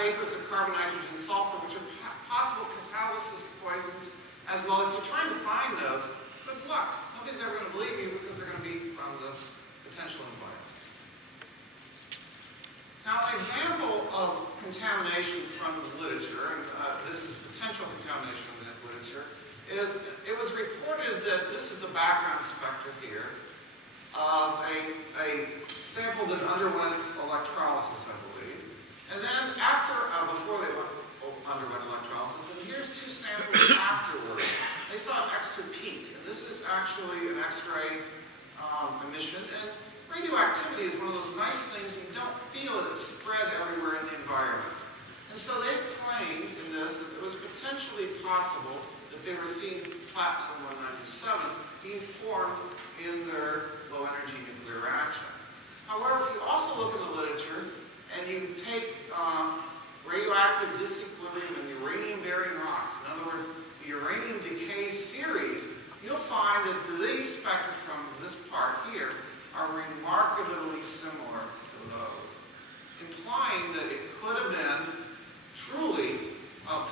vapors of carbon, nitrogen, sulfur, which are possible catalysis poisons as well. If you're trying to find those, good luck. Nobody's ever going to believe you because they're going to be from the potential environment. Now, an example of contamination from the literature, and this is potential contamination in the literature, is it was reported that this is the background spectra here of a sample that underwent electrolysis, I believe. And then before they underwent electrolysis, and here's two samples afterwards. They saw an extra peak. And this is actually an X-ray emission. And radioactivity is one of those nice things you don't feel it. It's spread everywhere in the environment. And so they claimed in this that it was potentially possible that they were seeing platinum-197 being formed in their low-energy nuclear reaction. However, if you also look in the literature and you take radioactive disequilibrium and uranium-bearing rocks, in other words, the uranium decay series, you'll find that these spectra from this part here are remarkably similar to those, implying that it could have been truly a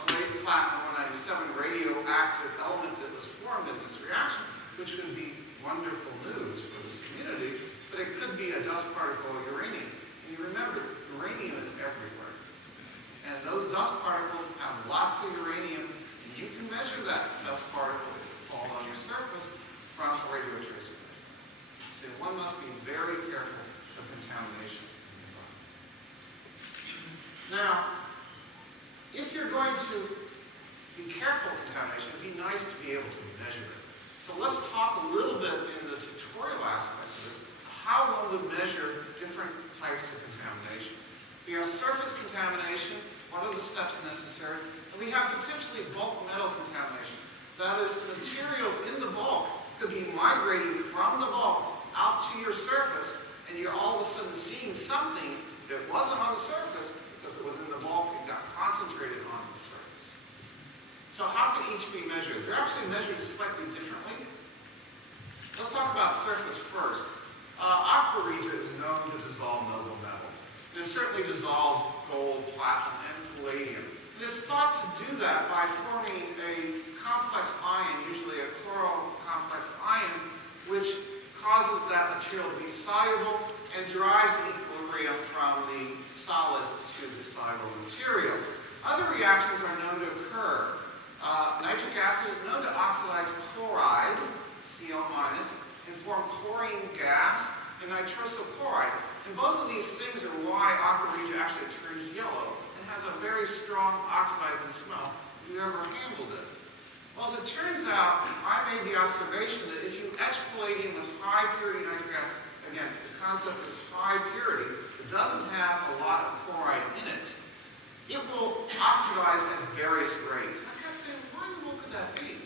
platinum-197 radioactive element that was formed in this reaction, which would be wonderful news for this community, but it could be a dust particle of uranium. And you remember, uranium is everywhere. And those dust particles have lots of uranium, and you can measure that dust particle if it falls on your surface from a radio tracer. So one must be very careful of contamination in the environment. Now, if you're going to be careful of contamination, it'd be nice to be able to measure it. So let's talk a little bit in the tutorial aspect of this, how one would measure different types of contamination. We have surface contamination, what are the steps necessary? And we have potentially bulk metal contamination. That is, the materials in the bulk could be migrating from the bulk out to your surface, and you're all of a sudden seeing something that wasn't on the surface because it was in the bulk and got concentrated on the surface. So how can each be measured? They're actually measured slightly differently. Let's talk about surface first. Aqua regia is known to dissolve noble metals. And it certainly dissolves gold, platinum, and palladium. It is thought to do that by forming a complex ion, usually a chloro-complex ion, which causes that material to be soluble and derives the equilibrium from the solid to the soluble material. Other reactions are known to occur. Nitric acid is known to oxidize chloride, Cl-, and form chlorine gas and nitrosyl chloride. And both of these things are why aqua regia actually turns yellow and has a very strong oxidizing smell if you ever handled it. Well, as it turns out, I made the observation that if you etch palladium with high purity nitric acid, again, the concept is high purity, it doesn't have a lot of chloride in it, it will oxidize at various rates. And I kept saying, why in the world could that be?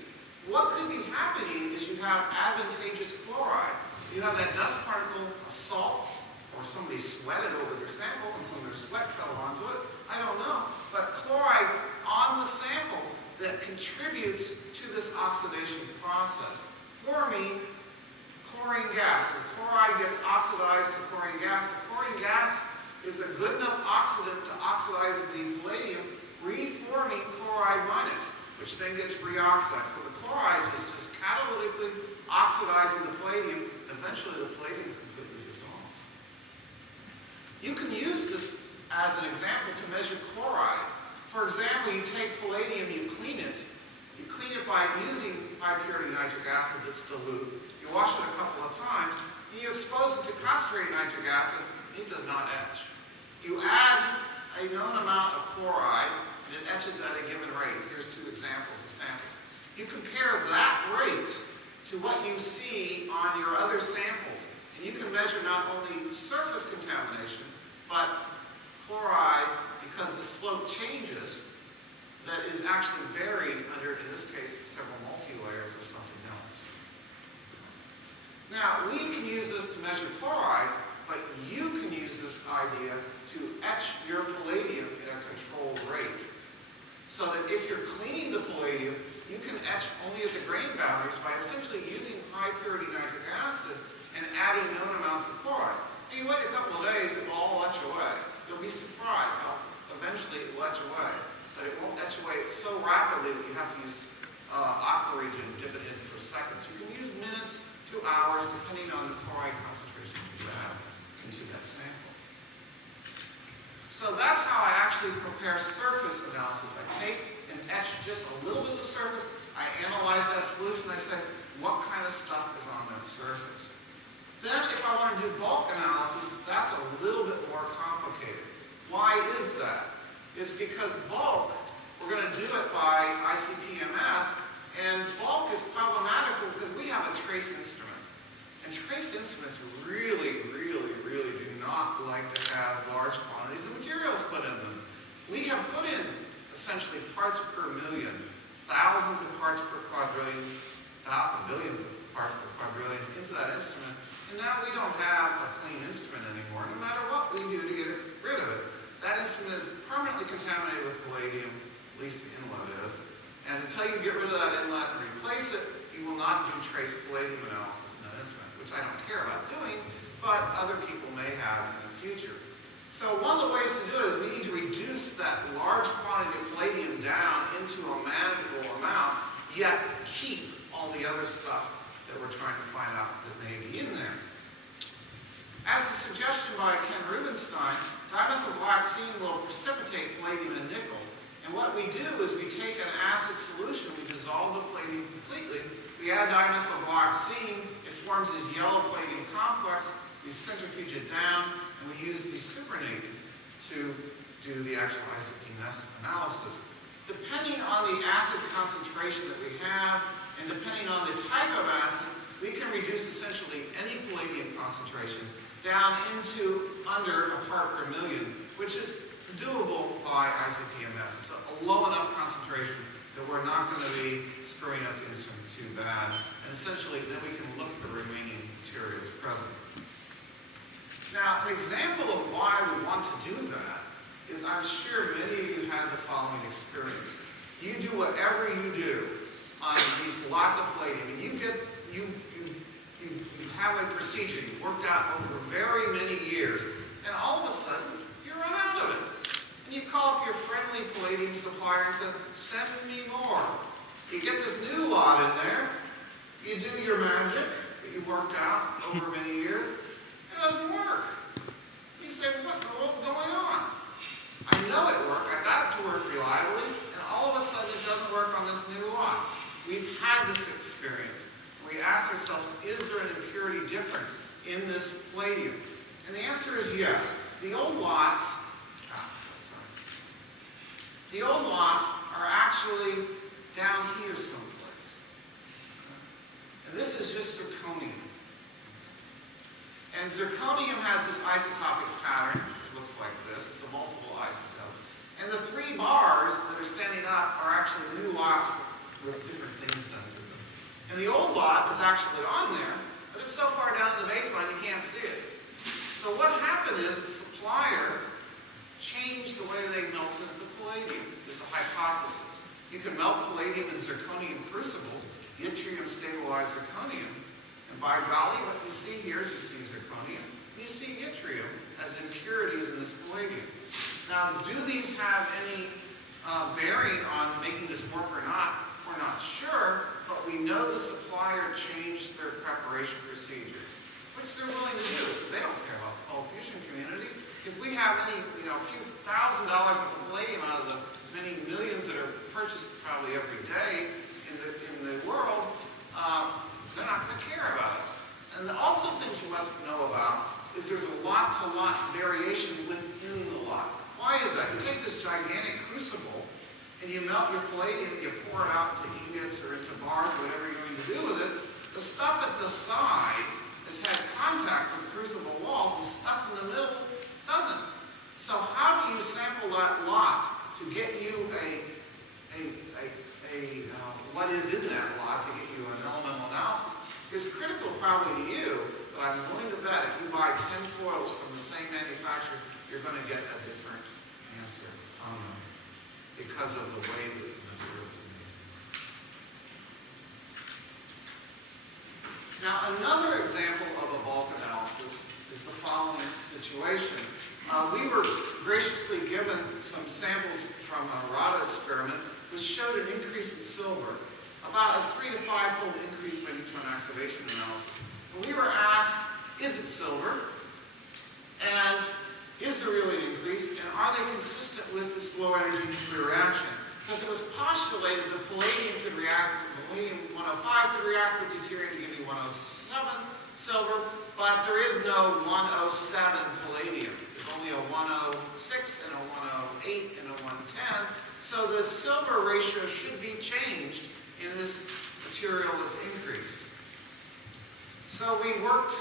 What could be happening is you have advantageous chloride. You have that dust particle of salt, or somebody sweated over their sample and some of their sweat fell onto it. I don't know. But chloride on the sample that contributes to this oxidation process, forming chlorine gas. And chloride gets oxidized to chlorine gas. The chlorine gas is a good enough oxidant to oxidize the palladium, reforming chloride minus, which then gets reoxidized. So the chloride is just catalytically oxidizing the palladium. Eventually the palladium completely dissolves. You can use this as an example to measure chloride. For example, you take palladium, you clean it by using high purity nitric acid that's dilute. You wash it a couple of times, and you expose it to concentrated nitric acid, it does not etch. You add a known amount of chloride, and it etches at a given rate. Here's two examples of samples. You compare that rate to what you see on your other samples, and you can measure not only surface contamination, but chloride, because the slope changes, that is actually buried under, in this case, several multi-layers of something else. Now, we can use this to measure chloride, but you can use this idea to etch your palladium at a controlled rate. So that if you're cleaning the palladium, you can etch only at the grain boundaries by essentially using high purity nitric acid and adding known amounts of chloride. And you wait a couple of days, it will all etch away. you'll be surprised how eventually it will etch away. But it won't etch away so rapidly that you have to use aqua reagent and dip it in for seconds. You can use minutes to hours depending on the chloride concentration you have into that sample. So that's how I actually prepare surface analysis. I take and etch just a little bit of the surface. I analyze that solution. I say, what kind of stuff is on that surface? Then if I want to do bulk analysis, that's a little bit more complicated. Why is that? It's because bulk, we're going to do it by ICP-MS, and bulk is problematical because we have a trace instrument. And trace instruments really, really, really do not like to have large quantities of materials put in them. We have put in essentially parts per million, thousands of parts per quadrillion, billions of parts per quadrillion into that instrument, and now we don't have a clean instrument anymore, no matter what we do to get rid of it. That instrument is permanently contaminated with palladium, at least the inlet is, and until you get rid of that inlet and replace it, you will not do trace palladium analysis in that instrument, which I don't care about doing, but other people may have in the future. So one of the ways to do it is we need to reduce that large quantity of palladium down into a manageable amount, yet keep all the other stuff that we're trying to find out that may be in there. As a suggestion by Ken Rubenstein, dimethylglycine will precipitate palladium and nickel. And what we do is we take an acid solution, we dissolve the palladium completely, we add dimethylglycine, it forms this yellow palladium complex, we centrifuge it down, and we use the supernatant to do the actual ICP-MS analysis. Depending on the acid concentration that we have, and depending on the type of acid, we can reduce essentially any palladium concentration down into under a part per million, which is doable by ICP-MS. It's a low enough concentration that we're not going to be screwing up the instrument too bad. And essentially, then we can look at the remaining materials present. Now, an example of why we want to do that is I'm sure many of you had the following experience. You do whatever you do on these lots of palladium, and you have a procedure you worked out over very many years, and all of a sudden, you run out of it. And you call up your friendly palladium supplier and say, send me more. You get this new lot in there, you do your magic that you worked out over many years, it doesn't work. You say, what in the world's going on? I know it worked, I got it to work reliably, and all of a sudden it doesn't work on this new lot. We've had this experience. We asked ourselves, is there an impurity difference in this palladium? And the answer is yes. The old lots are actually down here someplace. And this is just zirconium. And zirconium has this isotopic pattern. It looks like this. It's a multiple isotope. And the three bars that are standing up are actually new lots with different things done to them. And the old lot is actually on there, but it's so far down in the baseline you can't see it. So what happened is the supplier changed the way they melted the palladium. There's a hypothesis. You can melt palladium in zirconium crucibles, yttrium stabilized zirconium, and by golly, what you see here is you see zirconium, and you see yttrium as impurities in this palladium. Now, do these have any bearing on making this work or not? We're not sure, but we know the supplier changed their preparation procedures, which they're willing to do because they don't care about the pulp fusion community. If we have any, a few $1,000s worth of palladium out of the many millions that are purchased probably every day in the world, they're not going to care about us. And also things you must know about is there's a lot-to-lot variation within the lot. Why is that? You take this gigantic crucible and you melt your palladium, you pour it out into ingots or into bars, whatever you're going to do with it. The stuff at the side has had contact with crucible walls. The stuff in the middle doesn't. So how do you sample that lot to get you what is in that lot to get you an elemental analysis? Is critical probably to you, but I'm willing to bet if you buy 10 foils from the same manufacturer, you're going to get a different answer from them because of the way that the materials are made. Now, another example of a bulk analysis is the following situation. We were graciously given some samples from a RADA experiment which showed an increase in silver, about a 3 to 5-fold increase by neutron activation analysis. And we were asked, is it silver? And is there really an increase? And are they consistent with this low energy nuclear reaction? Because it was postulated that palladium could react, palladium-105 could react with deuterium to give you 107 silver, but there is no 107 palladium. There's only a 106 and a 108 and a 110. So the silver ratio should be changed in this material that's increased. So we worked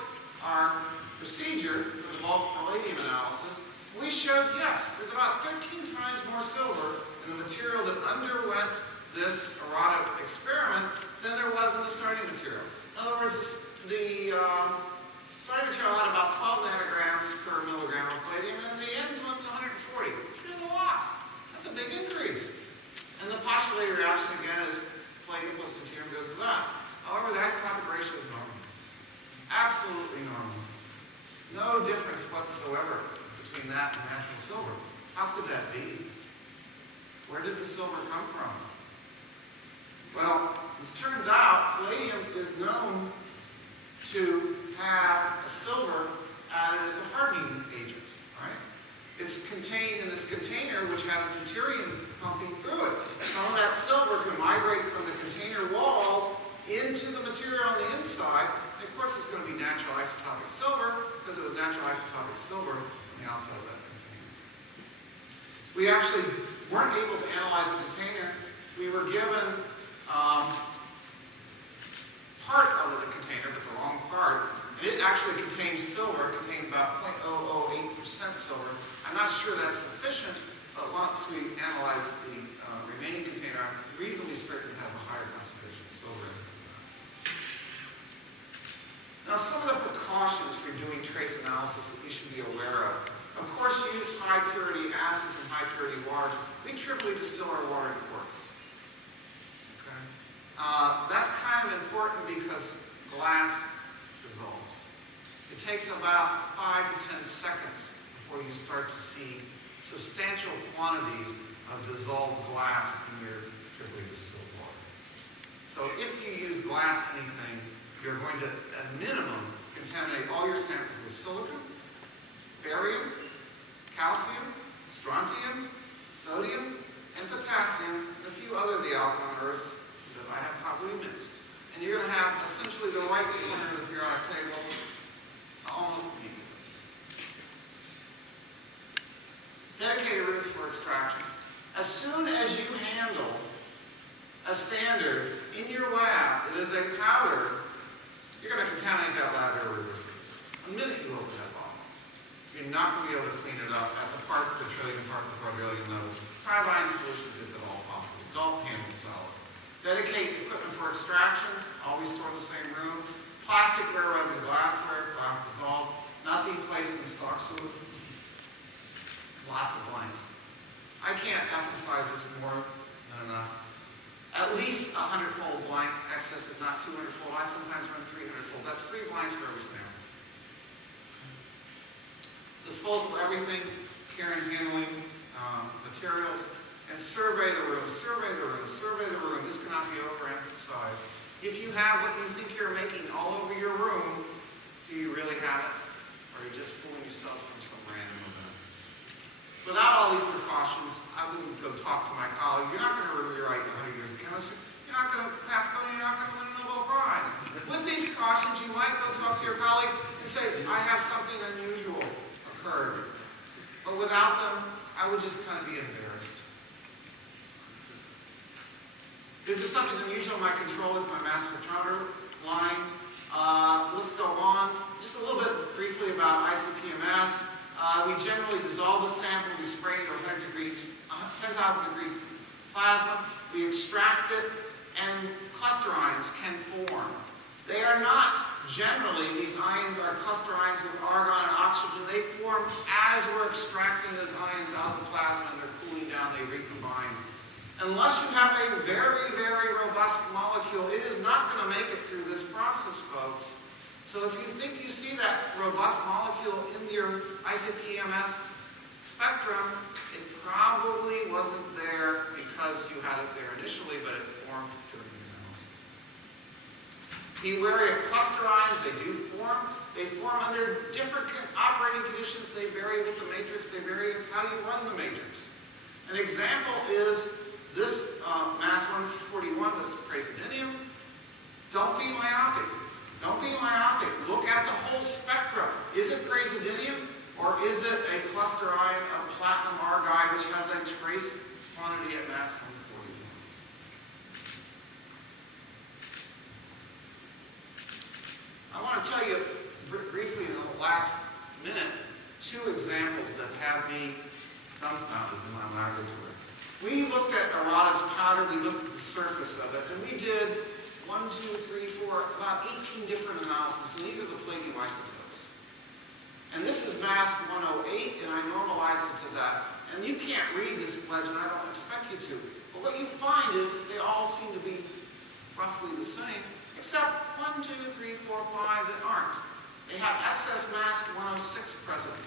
our procedure for the bulk palladium analysis. We showed, yes, there's about 13 times more silver in the material that underwent this erotic experiment than there was in the starting material. In other words, the starting material had about 12 nanograms per milligram of palladium, and the end was 140. Which is a lot. That's a big increase. And the postulated reaction, again, is palladium plus deuterium goes to that. However, the isotopic ratio is normal. Absolutely normal. No difference whatsoever between that and natural silver. How could that be? Where did the silver come from? Well, as it turns out, palladium is known to have a silver added as a hardening agent, right? It's contained in this container which has deuterium pumping through it. Some of that silver can migrate from the container walls into the material on the inside. And of course, it's going to be natural isotopic silver because it was natural isotopic silver on the outside of that container. We actually weren't able to analyze the container. We were given part of the container, but the wrong part. And it actually contained silver. It contained about 0.008% silver. I'm not sure that's sufficient, but once we analyze the remaining container, I'm reasonably certain it has a higher concentration of silver in it. Now, some of the precautions for doing trace analysis that we should be aware of. Of course, use high purity acids and high purity water. We triply distill our water in quarts. Okay? That's kind of important because glass dissolves. It takes about 5 to 10 seconds before you start to see substantial quantities of dissolved glass in your triply distilled water. So if you use glass anything, you're going to, at minimum, contaminate all your samples with silicon, barium, calcium, strontium, sodium, and potassium, and a few other of the alkaline earths that I have probably missed. And you're going to have essentially the right corner of the periodic table almost immediately. Dedicated rooms for extraction. As soon as you handle a standard in your lab that is a powder, you're going to contaminate that lab irreversibly. The minute you open that bottle, you're not going to be able to clean it up at the part per trillion, part per quadrillion level. Try buying solutions if at all possible. Don't handle solids. Dedicate equipment for extractions. Always store in the same room. Plasticware rather than glassware. Glass dissolves. Nothing placed in stock solution. Lots of blanks. I can't emphasize this more than enough. At least 100-fold blank excess, if not 200-fold. I sometimes run 300-fold. That's 3 blanks for every sample. Disposal of everything, care and handling materials, and survey the room, survey the room, survey the room. This cannot be overemphasized. If you have what you think you're making all over your room, do you really have it? Or are you just fooling yourself from some random event? Without all these precautions, I wouldn't go talk to my colleague. You're not going to rewrite 100 years of chemistry. You're not going to pass go, you're not going to win a Nobel Prize. With these cautions, you might go talk to your colleagues and say, I have something unusual occurred. But without them, I would just kind of be embarrassed. Is there something unusual in my control? Is my mass spectrometer line? Let's go on. Just a little bit briefly about ICP-MS. We generally dissolve the sample, we spray it at 10,000 degree plasma, we extract it, and cluster ions can form. They are not generally, these ions are cluster ions with argon and oxygen. They form as we're extracting those ions out of the plasma and they're cooling down, they recombine. Unless you have a very, very robust molecule, it is not going to make it through this process, folks. So if you think you see that robust molecule in your ICP-MS Spectrum, it probably wasn't there because you had it there initially, but it formed during the analysis. Be wary of cluster ions. They do form. They form under different operating conditions. They vary with the matrix. They vary with how you run the matrix. An example is this mass 141 with praseodymium. Don't be myopic. Don't be myopic. Look at the whole spectrum. Is it praseodymium? Or is it a cluster ion of platinum argide, which has a trace quantity at mass 141? I want to tell you briefly in the last minute 2 examples that have me dumbfounded in my laboratory. We looked at Arata's powder, we looked at the surface of it, and we did 1, 2, 3, 4, about 18 different analyses, and these are the palladium isotopes. And this is mass 108, and I normalized it to that. And you can't read this legend, I don't expect you to. But what you find is they all seem to be roughly the same, except 1, 2, 3, 4, 5 that aren't. They have excess mass 106 present.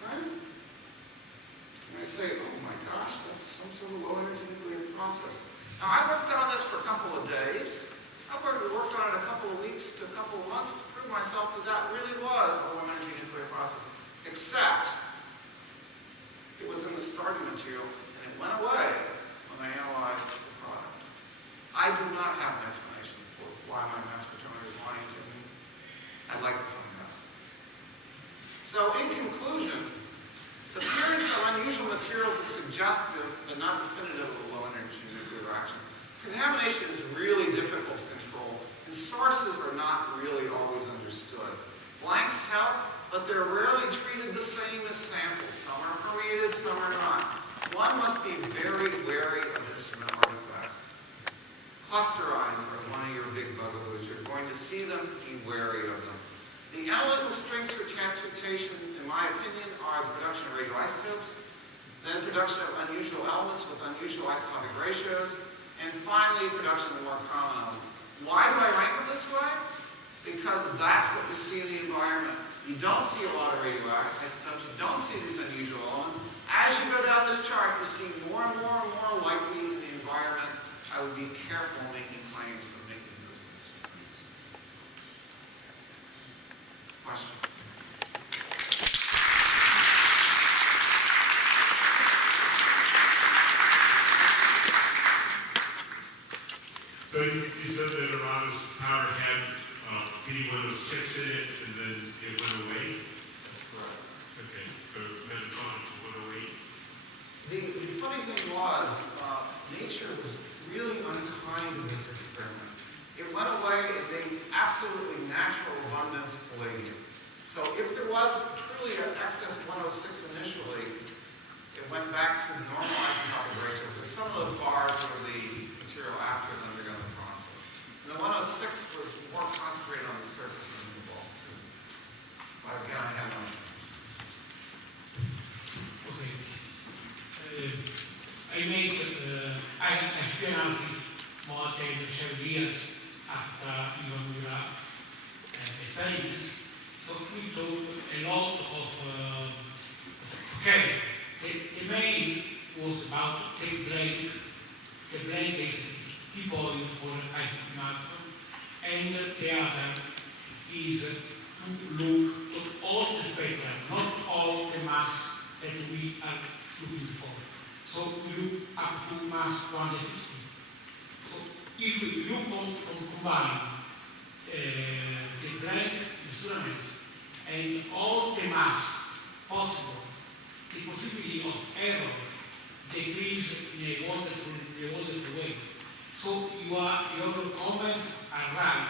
Okay? You might say, oh my gosh, that's some sort of low energy nuclear process. Now I worked on this for a couple of days. I worked on it a couple of weeks to a couple of months to prove myself that that really was a low energy nuclear process. Except it was in the starting material and it went away when I analyzed the product. I do not have an explanation for why my mass spectrometer is lying to me. I'd like to find out. So in conclusion, the appearance of unusual materials is subjective but not definitive of a low energy nuclear reaction. Contamination is really difficult to control, and sources are not really always understood. Blanks help, but they're rarely treated the same as samples. Some are permeated, some are not. One must be very wary of instrument artifacts. Cluster ions are one of your big bugaboos. You're going to see them, be wary of them. The analytical strengths for transmutation, in my opinion, are the production of radioisotopes, then production of unusual elements with unusual isotopic ratios, and finally, production of more common elements. Why do I rank them this way? Because that's what you see in the environment. You don't see a lot of radioactive isotopes. You don't see these unusual elements. As you go down this chart, you see more and more and more likely in the environment. I would be careful making claims of making those types of claims. Questions? So you said that Arata's powder had PD-106 in it, and then it went away? That's correct. Okay, so metabolic went away. The funny thing was, nature was really unkind in this experiment. It went away and made absolutely natural abundance palladium. So if there was truly an excess 106 initially, it went back to normalizing atomic ratio, because some of those bars were the material after it undergone the process. And the 106 was more concentrated on the surface than the bulk. But again, I have no Okay. I experienced more than 7 years after your experiments. So we took a lot of okay. The main was about the blade. The blade is key point for isotopy, and the other is to look at all the spectra, not all the mass that we are looking for. So we look up to mass 150. So if we look on combine the blank instruments and all the mass possible, the possibility of error decrease in a wonderful way. So your comments are right,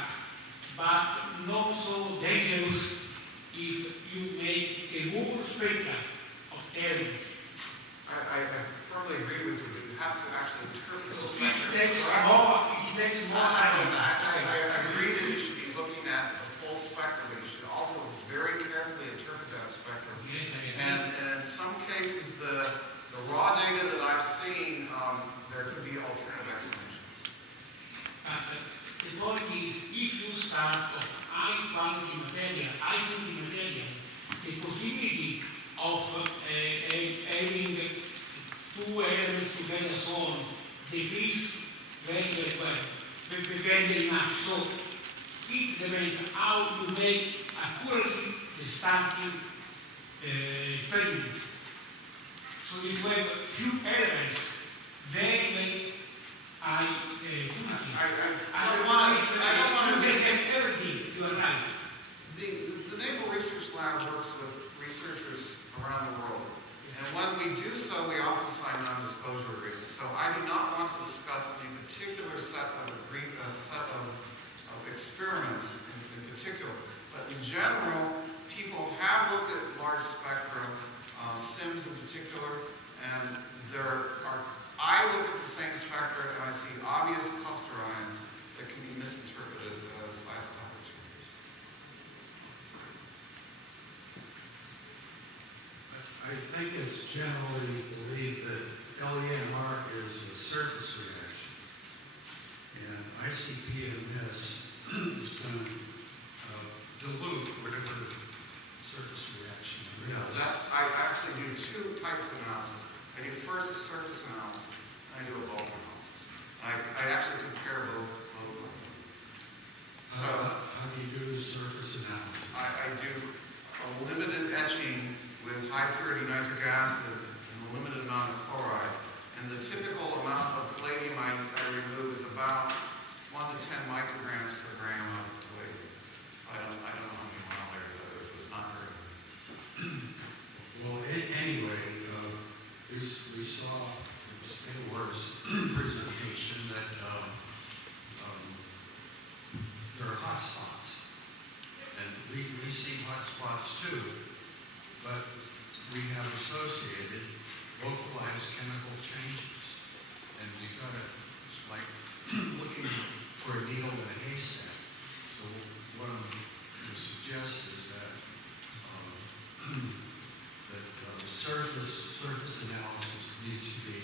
but not so dangerous if you make a whole spectrum of errors. I firmly agree with you, but you have to actually interpret the It spectrum. takes more time. I agree that you should be looking at the full spectrum, but you should also very carefully interpret that spectrum. Yes, I agree. And in some cases, the raw data that I've seen, there could be alternative explanations. The point is, if you start of high quality material, the possibility of having two elements together so on decrease very well, very much. So it depends how you make accuracy the starting experiment. So if you have few elements, very I don't want to everything. You are right. The Naval Research Lab works with researchers around the world. And when we do so, we often sign non-disclosure agreements. So I do not want to discuss any particular set of experiments in particular. But in general, people have looked at large spectrum, SIMS in particular, and I look at the same spectra and I see obvious cluster ions that can be misinterpreted as isotopic changes. I think it's generally believed that LENR is a surface reaction, and ICP-MS is going to dilute whatever surface reaction there is. I actually do two types of analysis. I do first a surface analysis, and I do a bulk analysis. I actually compare both of them. So how do you do the surface analysis? I do a limited etching with high purity nitric acid and a limited amount of chloride. And the typical amount of palladium I remove is about 1 to 10 micrograms per gram of palladium. So I don't know how many monolayers that is, but it's not very many. Well, anyway, we saw from Steelworth's presentation that there are hot spots. And we see hot spots too, but we have associated localized chemical changes. And we've got to, it's like looking for a needle in a haystack. So what I'm going to suggest is that surface analysis needs to be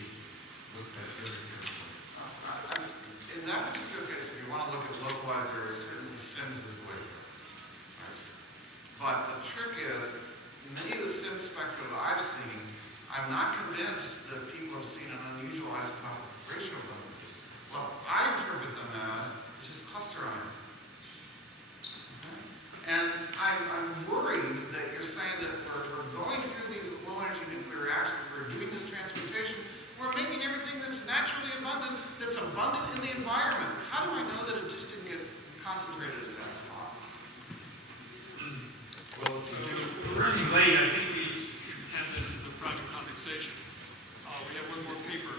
looked at very carefully. In that particular case, if you want to look at localized areas, certainly SIMS is the way to go. Right? But the trick is, many of the SIMS spectra that I've seen, I'm not convinced that people have seen an unusual isotopic ratio of them. What I interpret them as is just cluster ions. And I'm worried that you're saying that we're going through these low-energy nuclear reactions, we're doing this transmutation, we're making everything that's naturally abundant, that's abundant in the environment. How do I know that it just didn't get concentrated at that spot? Well, if you do, We're running late. I think we should have this the private conversation. We have one more paper